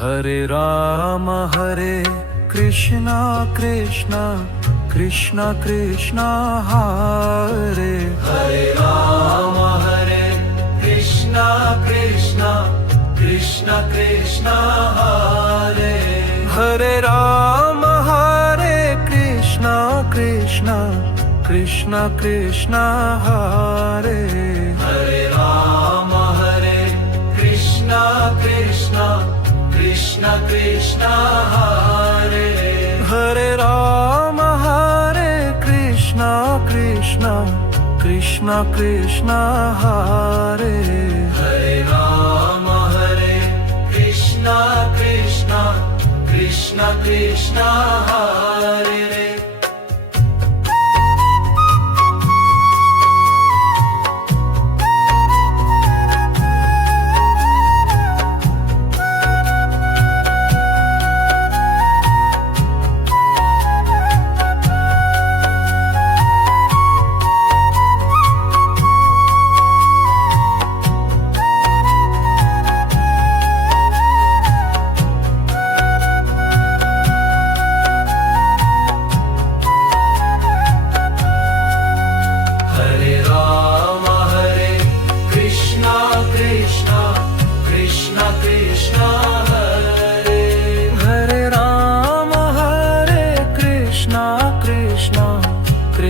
Hare Rama Hare Krishna Krishna Krishna Krishna Hare Hare Rama Hare Krishna Krishna Krishna Krishna Hare Hare Rama Hare Krishna Krishna Krishna Krishna Hare Hare Rama Hare Krishna Krishna Krishna Krishna Hare Hare Rama Hare Krishna Krishna Krishna Krishna Hare Hare Rama Hare Krishna Krishna Krishna Krishna Hare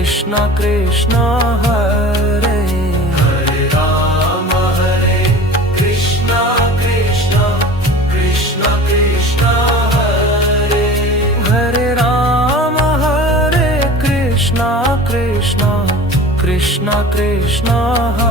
Krishna Krishna Hare Hare Rama Hare Krishna Krishna Krishna Krishna Hare Hare Rama Hare Krishna Krishna Krishna Krishna Hare